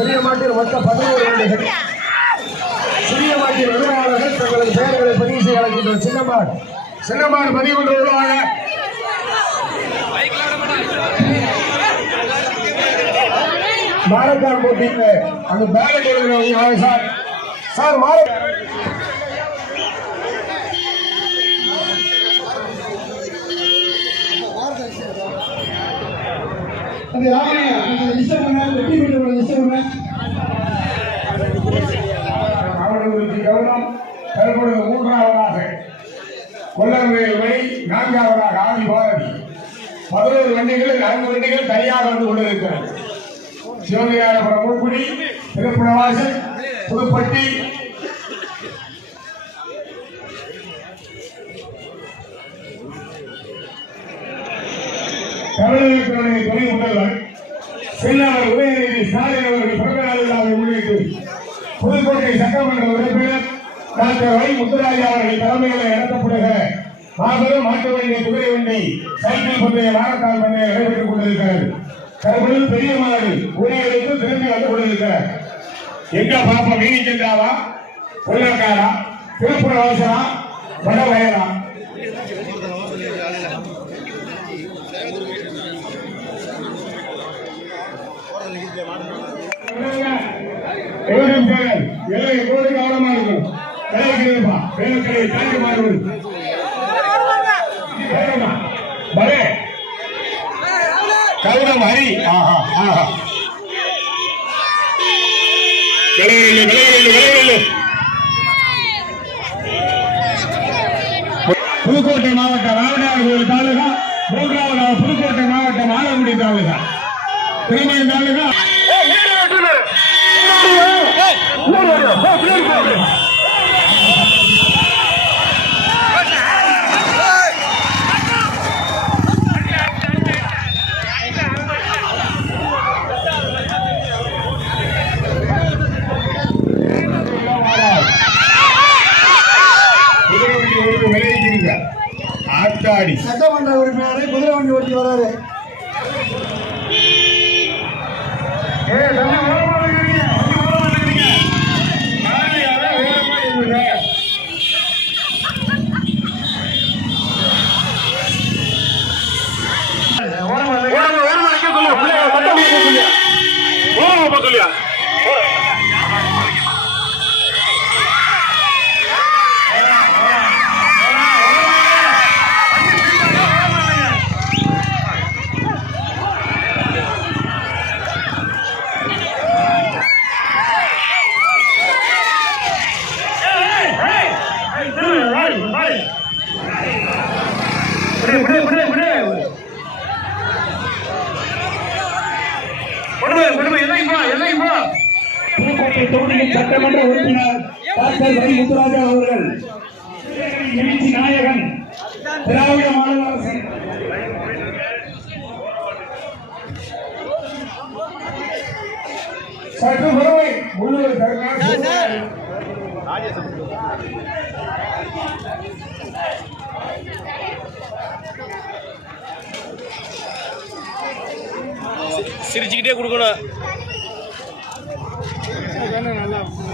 பெரிய மாட்டில் மொத்த பதினோரு அழைக்கின்றோம் பதிவு செய்ய பதிவு கொண்டு வருவாங்க. மாரத்தான் போட்டியில் அந்த பேலட் எழுதுறவங்க சார். சார் மார அவர்களுக்கு ராமையா கொஞ்சம் கொல்லங்குடி நான்காவதாக ஆதி பாரதி பதினோரு வண்டிகள் நான்கு வண்டிகள் தனியாக வந்து கொண்டிருக்கிறது. சிவகையாரபுரம் மூக்குடி திருப்புணவாசல் புதுப்பட்டி. தமிழகத்தினுடைய துணை முதல்வர் செயலாளர் உதயநிதி ஸ்டாலின் அவர்கள் பிறந்த நாள் விழாவை முன்னிட்டு புதுக்கோட்டை சட்டமன்ற உறுப்பினர் டாக்டர் வை முத்துராஜா அவர்கள் தலைமையில் நடத்தப்படுகிற மாபெரும் மாட்டு வண்டிய குதிரை வண்டி சைக்கிள் பந்தய மாரத்தான் பந்தயம் நடைபெற்றுக் கொண்டிருக்கிறது. தற்பொழுது பெரிய உரிய ஊழியர்களுக்கு திரும்பி வந்து கொண்டிருக்கிறார். எங்க பாப்பா மீனி சென்றாவா? உள்ளக்காரா திருப்புற அவசரா வட வயலா பேரல் எல்லை கோடி கவனமா இருக்கணும் விளையாடுப்பா வேலைக்கடை தாண்டி மாறுவது வேகமா. பலே கௌதம் ஹரி ஆஹா ஆஹா விளையாடு விளையாடு விளையாடு புதுக்கோட்டை மாவட்டம் ராமநாதபுரம் தாலுகா மூன்றாவது புதுக்கோட்டை மாவட்டம் ஆலங்குடி தாலுகா திருமணி தாலுகா ஆத்தாடி சட்டமன்ற உறுப்பினரை குதிரை வண்டி ஓட்டி வராரு. ஏய், புதுக்கோட்டை தொகுதியின் சட்டமன்ற உறுப்பினர் டாக்டர் வை முத்துராஜா அவர்கள் எழுச்சி நாயகன் திராவிட மாடல் அரசு சற்று பொறுமை. உள்ளூர் தருணம். சிரிச்சுக்கிட்டே கொடுக்கணும்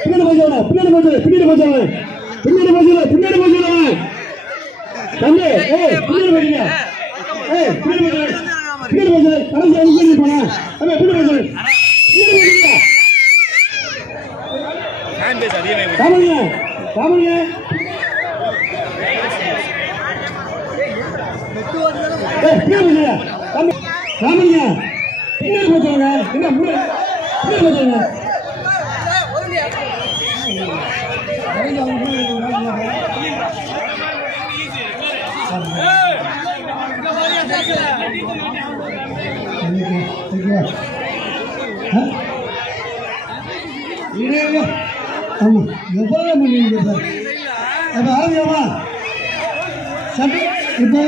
பின்னாடி போய் பின்னாடி போய் பின்னாடி போய் பின்னாடி போய் பின்னாடி போய் தம்பி, ஏய், பின்னாடி போறீங்க. ஏய், பின்னாடி போய் பின்னாடி போய் கடைசி அஞ்சு போனா. தம்பி, பின்னாடி பின்னாடி ராமலிங்க ராமலிங்க பின்னாடி போச்சுங்க என்ன முன்னாடி பின்னாடி போச்சுங்க ஆமா எவ்வளோ பண்ணீங்க சார் அப்போ ஆரம்பிக்கலாமா சட்டை இப்போ